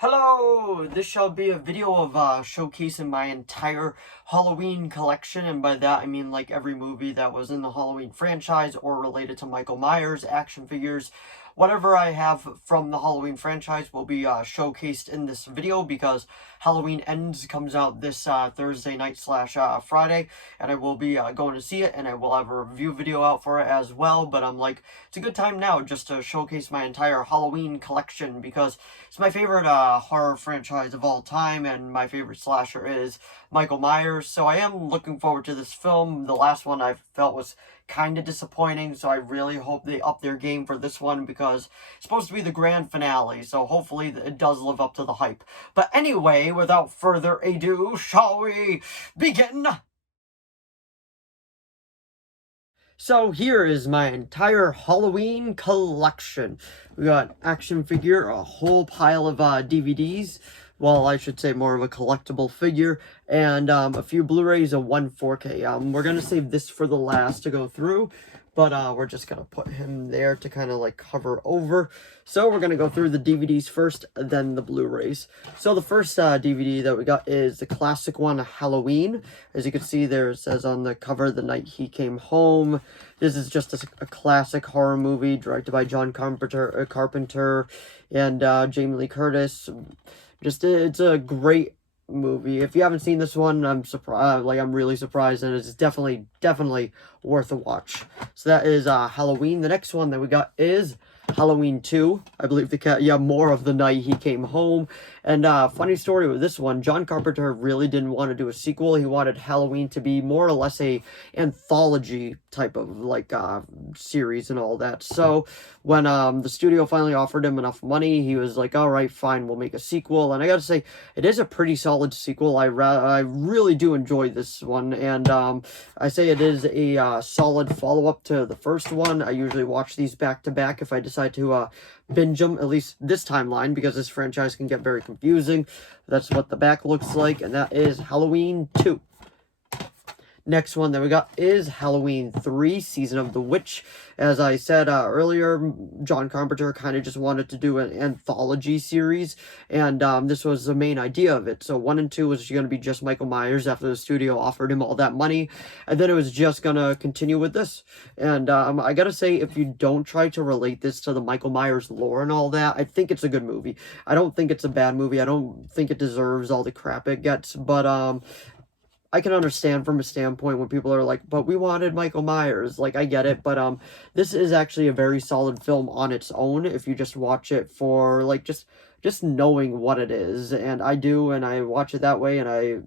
Hello! This shall be a video of showcasing my entire Halloween collection, and by that I mean like every movie that was in the Halloween franchise or related to Michael Myers, action figures, whatever I have from the Halloween franchise will be showcased in this video because Halloween Ends comes out this Thursday night slash Friday, and I will be going to see it, and I will have a review video out for it as well, but I'm like, it's a good time now just to showcase my entire Halloween collection because it's my favorite horror franchise of all time, and my favorite slasher is Michael Myers, so I am looking forward to this film. The last one I felt was kind of disappointing, so I really hope they up their game for this one because it's supposed to be the grand finale, so hopefully it does live up to the hype. But anyway, without further ado, shall we begin? So here is my entire Halloween collection. We got action figure, a whole pile of DVDs. Well, I should say more of a collectible figure, and a few Blu-rays and one 4K. We're gonna save this for the last to go through, but we're just gonna put him there to kind of like cover over. So we're gonna go through the DVDs first, then the Blu-rays. So the first DVD that we got is the classic one, Halloween. As you can see there, it says on the cover, The Night He Came Home. This is just a classic horror movie directed by John Carpenter and Jamie Lee Curtis. It's a great movie. If you haven't seen this one, I'm surprised. I'm really surprised, and it's definitely worth a watch. So that is Halloween. The next one that we got is Halloween 2. I believe more of The Night He Came Home. And funny story with this one, John Carpenter really didn't want to do a sequel. He wanted Halloween to be more or less a anthology type of series and all that. So when the studio finally offered him enough money, he was like, all right, fine, we'll make a sequel. And I gotta say, it is a pretty solid sequel. I really do enjoy this one, and I say it is a solid follow-up to the first one. I usually watch these back to back if I decide to binge them, at least this timeline, because this franchise can get very confusing. That's what the back looks like, and that is Halloween 2. Next one that we got is Halloween 3, Season of the Witch. As I said earlier, John Carpenter kind of just wanted to do an anthology series, and this was the main idea of it. So 1 and 2 was going to be just Michael Myers after the studio offered him all that money, and then it was just going to continue with this. And I gotta say, if you don't try to relate this to the Michael Myers lore and all that, I think it's a good movie. I don't think it's a bad movie. I don't think it deserves all the crap it gets, but I can understand from a standpoint when people are like, but we wanted Michael Myers. Like, I get it, but this is actually a very solid film on its own if you just watch it for, like, just knowing what it is. And I do, and I watch it that way, and I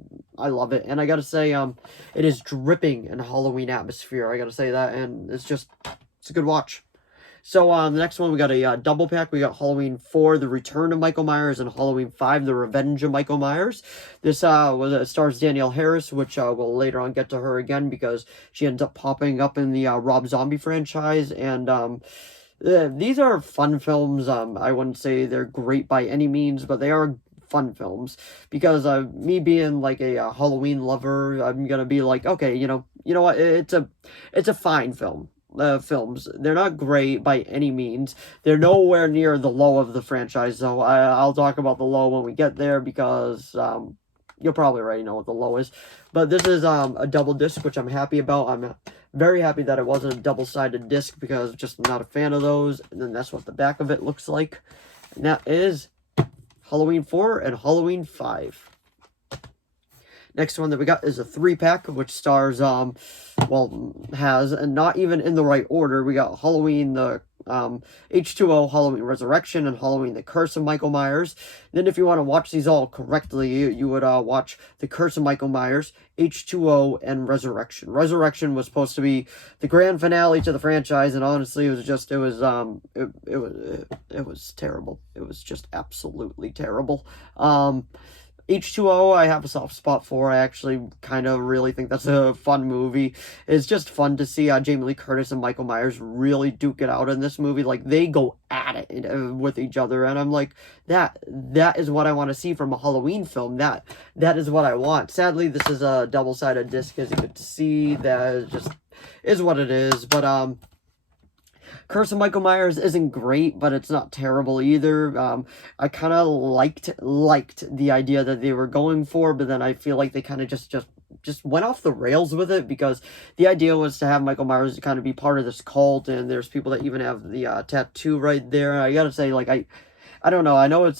love it. And I gotta say, it is dripping in Halloween atmosphere. I gotta say that, and it's a good watch. So, the next one, we got a double pack. We got Halloween 4, The Return of Michael Myers, and Halloween 5, The Revenge of Michael Myers. This stars Danielle Harris, which we'll later on get to her again because she ends up popping up in the Rob Zombie franchise. And these are fun films. I wouldn't say they're great by any means, but they are fun films because me being like a Halloween lover, I'm gonna be like, okay, you know what, it's a fine film. Films. They're not great by any means. They're nowhere near the low of the franchise, so I'll talk about the low when we get there because you'll probably already know what the low is. But this is a double disc, which I'm happy about. I'm very happy that it wasn't a double-sided disc because just not a fan of those. And then that's what the back of it looks like. And that is Halloween 4 and Halloween 5. Next one that we got is a 3-pack, which stars, has, and not even in the right order, we got Halloween, the H2O, Halloween Resurrection, and Halloween, The Curse of Michael Myers. Then if you want to watch these all correctly, you would watch The Curse of Michael Myers, H2O, and Resurrection. Resurrection was supposed to be the grand finale to the franchise, and honestly, it was terrible. It was just absolutely terrible. H2O, I have a soft spot for. I actually kind of really think that's a fun movie. It's just fun to see Jamie Lee Curtis and Michael Myers really duke it out in this movie. Like, they go at it with each other, and I'm like, that is what I want to see from a Halloween film. That is what I want. Sadly, this is a double-sided disc, as you could see. That just is what it is, but Curse of Michael Myers isn't great, but it's not terrible either. I kind of liked the idea that they were going for, but then I feel like they kind of just went off the rails with it, because the idea was to have Michael Myers kind of be part of this cult, and there's people that even have the tattoo right there. I gotta say, like, I don't know. I know it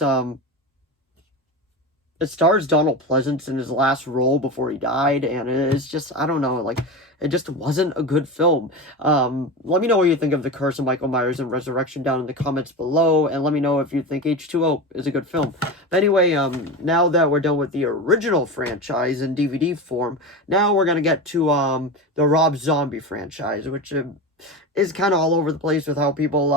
stars Donald Pleasence in his last role before he died, and it's just, I don't know, like, it just wasn't a good film. Let me know what you think of The Curse of Michael Myers and Resurrection down in the comments below, and let me know if you think H2O is a good film. But anyway, now that we're done with the original franchise in DVD form, now we're gonna get to the Rob Zombie franchise, which is kind of all over the place with how people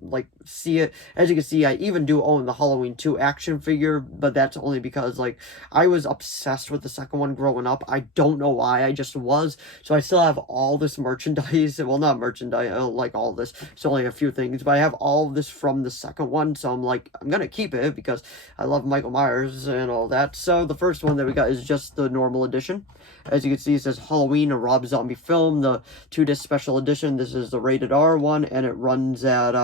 like see it. As you can see, I even do own the Halloween 2 action figure, but that's only because, like, I was obsessed with the second one growing up. I don't know why, I just was. So I still have all this merchandise. Well, not merchandise, like all this. It's only a few things, but I have all of this from the second one, so I'm like, I'm gonna keep it because I love Michael Myers and all that. So the first one that we got is just the normal edition. As you can see, it says Halloween, a Rob Zombie film, the 2-disc special edition. This is the rated R one, and it runs at,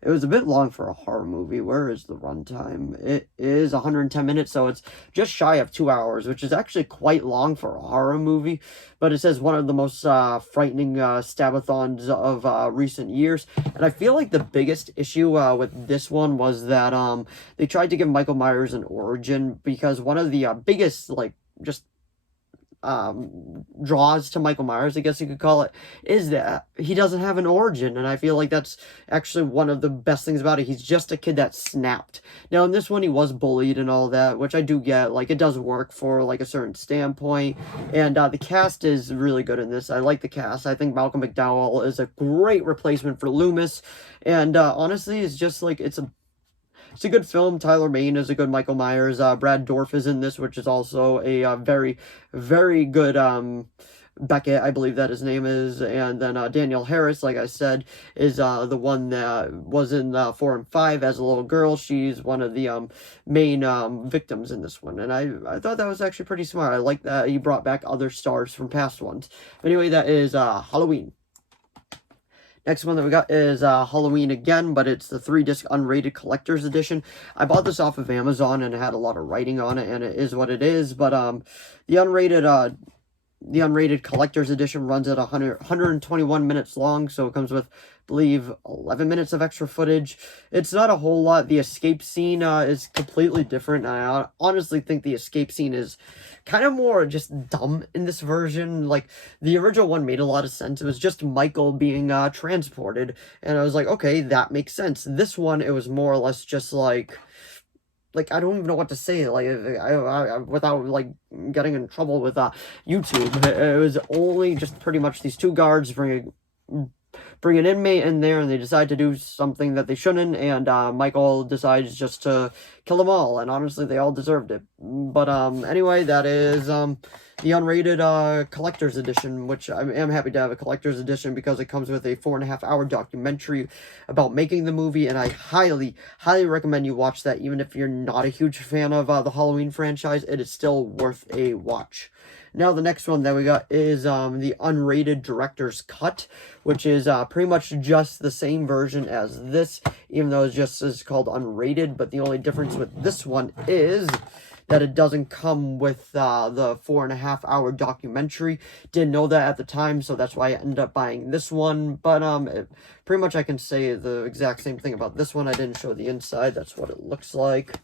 it was a bit long for a horror movie. Where is the runtime? It is 110 minutes, so it's just shy of 2 hours, which is actually quite long for a horror movie. But it says one of the most frightening stabathons of recent years. And I feel like the biggest issue with this one was that they tried to give Michael Myers an origin, because one of the biggest, like, just draws to Michael Myers, I guess you could call it, is that he doesn't have an origin, and I feel like that's actually one of the best things about it. He's just a kid that snapped. Now, in this one, he was bullied and all that, which I do get. Like, it does work for, like, a certain standpoint, and the cast is really good in this. I like the cast. I think Malcolm McDowell is a great replacement for Loomis, and honestly, it's just, like, it's a good film. Tyler Mane is a good Michael Myers. Brad Dourif is in this, which is also a very, very good Beckett, I believe that his name is. And then Danielle Harris, like I said, is the one that was in 4 and 5 as a little girl. She's one of the main victims in this one. And I thought that was actually pretty smart. I like that he brought back other stars from past ones. But anyway, that is Halloween. Next one that we got is Halloween again, but it's the 3-disc unrated collector's edition. I bought this off of Amazon, and it had a lot of writing on it, and it is what it is. But the unrated collector's edition runs at 121 minutes long, so it comes with, I believe, 11 minutes of extra footage. It's not a whole lot. The escape scene is completely different. I honestly think the escape scene is kind of more just dumb in this version. Like, the original one made a lot of sense. It was just Michael being transported, and I was like, okay, that makes sense. This one, it was more or less just like, I don't even know what to say, like, I without, like, getting in trouble with YouTube. It was only just pretty much these two guards bring an inmate in there, and they decide to do something that they shouldn't, and Michael decides just to kill them all, and honestly, they all deserved it. But anyway, that is the unrated collector's edition, which I am happy to have a collector's edition because it comes with a 4.5-hour documentary about making the movie, and I highly, highly recommend you watch that. Even if you're not a huge fan of the Halloween franchise, it is still worth a watch. Now, the next one that we got is the unrated director's cut, which is pretty much just the same version as this, even though it just is called unrated. But the only difference with this one is that it doesn't come with the 4.5-hour documentary. Didn't know that at the time, so that's why I ended up buying this one. But pretty much I can say the exact same thing about this one. I didn't show the inside. That's what it looks like.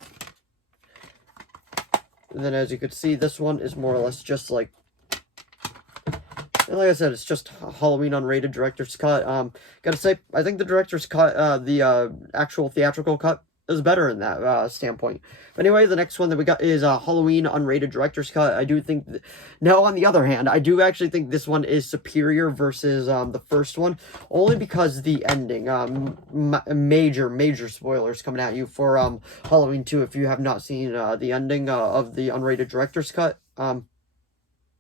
And then, as you can see, this one is more or less just like I said, it's just Halloween unrated director's cut. Gotta say, I think the director's cut, the actual theatrical cut, is better in that standpoint. But anyway, the next one that we got is Halloween unrated director's cut. I do think now, on the other hand, I do actually think this one is superior versus the first one, only because the ending, major spoilers coming at you for Halloween 2 if you have not seen the ending of the unrated director's cut.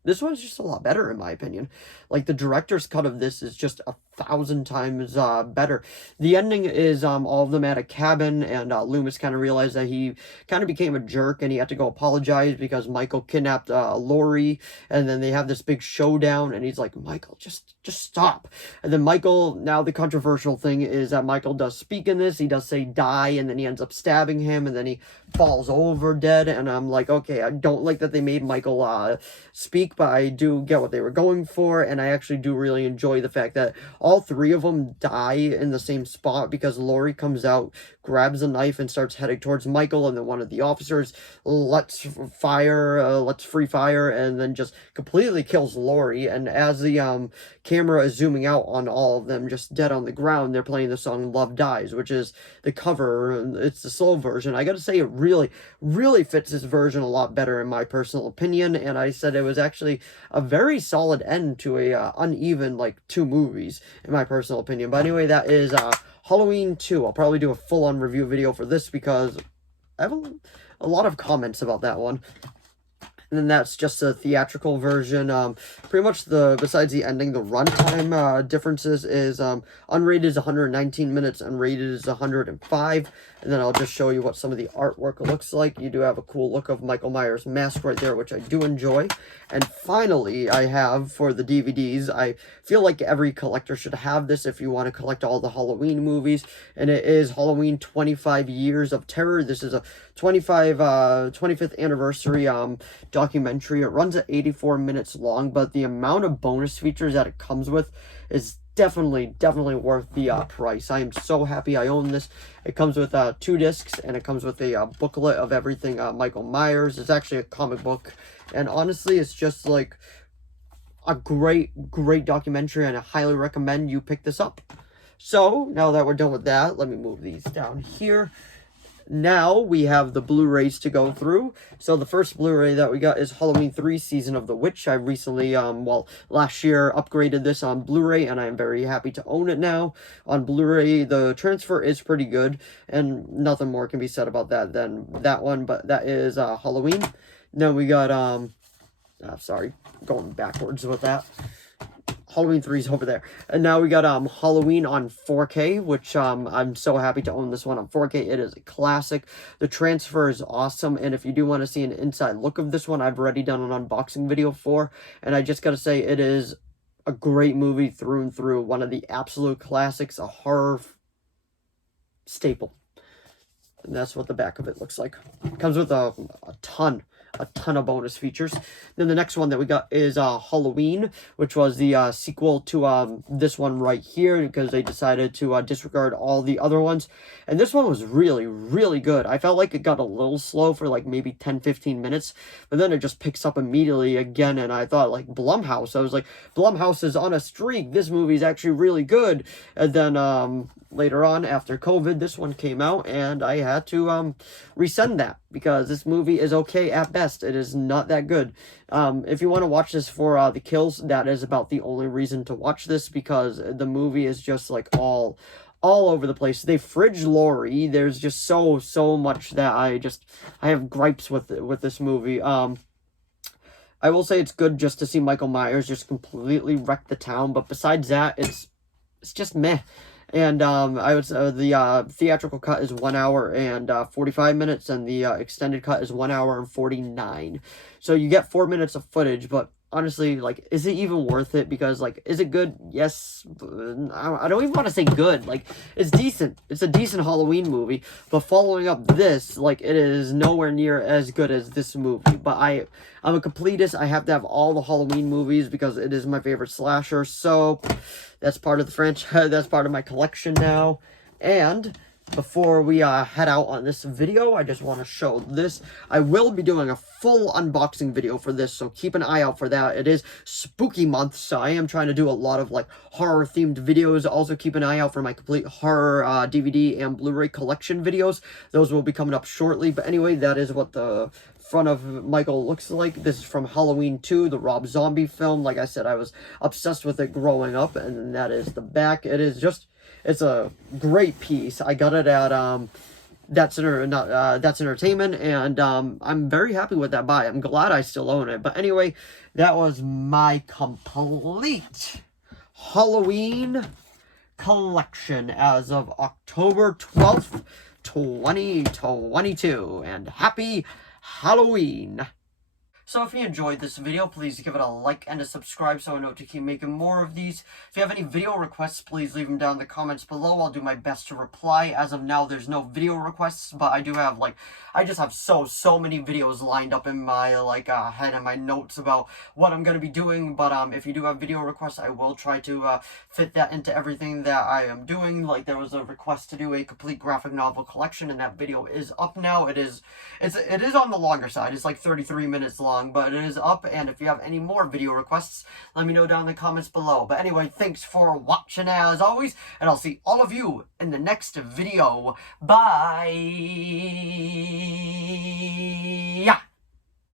This one's just a lot better, in my opinion. Like, the director's cut of this is just a 1,000 times better. The ending is all of them at a cabin, and Loomis kind of realized that he kind of became a jerk, and he had to go apologize because Michael kidnapped Laurie, and then they have this big showdown, and he's like, Michael, just stop. And then Michael, now the controversial thing is that Michael does speak in this. He does say die, and then he ends up stabbing him, and then he falls over dead, and I'm like, okay, I don't like that they made Michael speak, but I do get what they were going for, and I actually do really enjoy the fact that all three of them die in the same spot because Laurie comes out, grabs a knife, and starts heading towards Michael, and then one of the officers lets free fire, and then just completely kills Laurie. And as the camera is zooming out on all of them just dead on the ground, they're playing the song Love Dies, which is the cover. It's the slow version. I gotta say, it really fits this version a lot better in my personal opinion, and I said it was actually a very solid end to a uneven, like, 2 movies, in my personal opinion. But anyway, that is Halloween 2. I'll probably do a full-on review video for this because I have a lot of comments about that one. And then that's just a theatrical version. Pretty much besides the ending, the runtime differences is unrated is 119 minutes, unrated is 105. And then I'll just show you what some of the artwork looks like. You do have a cool look of Michael Myers' mask right there, which I do enjoy. And finally, I have, for the DVDs, I feel like every collector should have this if you want to collect all the Halloween movies. And it is Halloween 25 Years of Terror. This is a 25th anniversary documentary. It runs at 84 minutes long, but the amount of bonus features that it comes with is definitely worth the price. I am so happy I own this. It comes with 2 discs, and it comes with a booklet of everything Michael Myers. It's actually a comic book, and honestly, it's just like a great documentary, and I highly recommend you pick this up. So, now that we're done with that, let me move these down here. Now we have the Blu-rays to go through. So the first Blu-ray that we got is Halloween 3 Season of the Witch. I recently, last year upgraded this on Blu-ray, and I am very happy to own it now. On Blu-ray, the transfer is pretty good, and nothing more can be said about that than that one, but that is Halloween. Then we got, sorry, going backwards with that. Halloween 3 is over there. And now we got Halloween on 4K, which I'm so happy to own this one on 4K. It is a classic. The transfer is awesome, and if you do want to see an inside look of this one, I've already done an unboxing video for, and I just gotta say, it is a great movie through and through. One of the absolute classics, a horror staple. And that's what the back of it looks like. It comes with a ton of bonus features. Then the next one that we got is Halloween, which was the sequel to this one right here, because they decided to disregard all the other ones. And this one was really good. I felt like it got a little slow for like maybe 10-15 minutes, but then it just picks up immediately again, and I thought, like, Blumhouse. I was like, Blumhouse is on a streak. This movie is actually really good. And then later on, after COVID, this one came out, and I had to resend that because this movie is okay at best. It is not that good. If you want to watch this for the kills, that is about the only reason to watch this, because the movie is just like all over the place. They fridge Laurie. There's just so much that I have gripes with this movie. I will say it's good just to see Michael Myers just completely wreck the town, but besides that, it's just meh. And I would say the theatrical cut is 1 hour and 45 minutes, and the extended cut is 1 hour and 49. So you get 4 minutes of footage, but honestly, like, is it even worth it? Because, like, is it good? Yes. I don't even want to say good. Like, it's decent. It's a decent Halloween movie, but following up this, like, it is nowhere near as good as this movie. But I'm a completist. I have to have all the Halloween movies because it is my favorite slasher. So that's part of the franchise. That's part of my collection now. And before we head out on this video, I just want to show this. I will be doing a full unboxing video for this, so keep an eye out for that. It is spooky month, so I am trying to do a lot of, like, horror themed videos. Also keep an eye out for my complete horror DVD and Blu-ray collection videos. Those will be coming up shortly. But anyway, that is what the front of Michael looks like. This is from Halloween 2, the Rob Zombie film. Like I said, I was obsessed with it growing up, and that is the back. It's a great piece. I got it at That's Entertainment, and I'm very happy with that buy. I'm glad I still own it. But anyway, that was my complete Halloween collection as of October 12th, 2022. And happy Halloween! So if you enjoyed this video, please give it a like and a subscribe so I know to keep making more of these. If you have any video requests, please leave them down in the comments below. I'll do my best to reply. As of now, there's no video requests, but I do have, I just have so many videos lined up in my, head and my notes about what I'm going to be doing. But, if you do have video requests, I will try to, fit that into everything that I am doing. Like, there was a request to do a complete graphic novel collection, and that video is up now. It is on the longer side. It's like 33 minutes long. But it is up, and if you have any more video requests, let me know down in the comments below. But anyway, thanks for watching as always, and I'll see all of you in the next video. Bye!